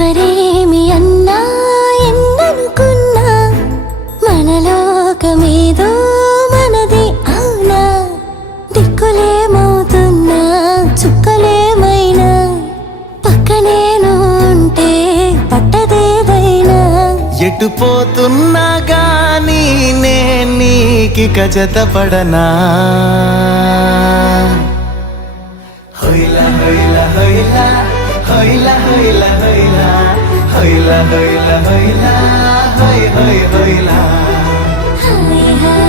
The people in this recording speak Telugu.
ఎవరేమి అన్నా ఎన్ననుకున్నా మనలోకమేదో మనది అవునా దిక్కులేమవుతున్నా చుక్కలేమైనా పక్కనేను ఉంటే పట్టదేదైనా ఎటు పోతున్నా గానీ నీకిక జతపడనా హొయిలా హొయిలా హొయిలా హొయిలా హొయిలా హొయిలా హొయిలా హొయిలా హొయిలా హొయ్ హొయ్ హొయిలా హాయ్ హాయ్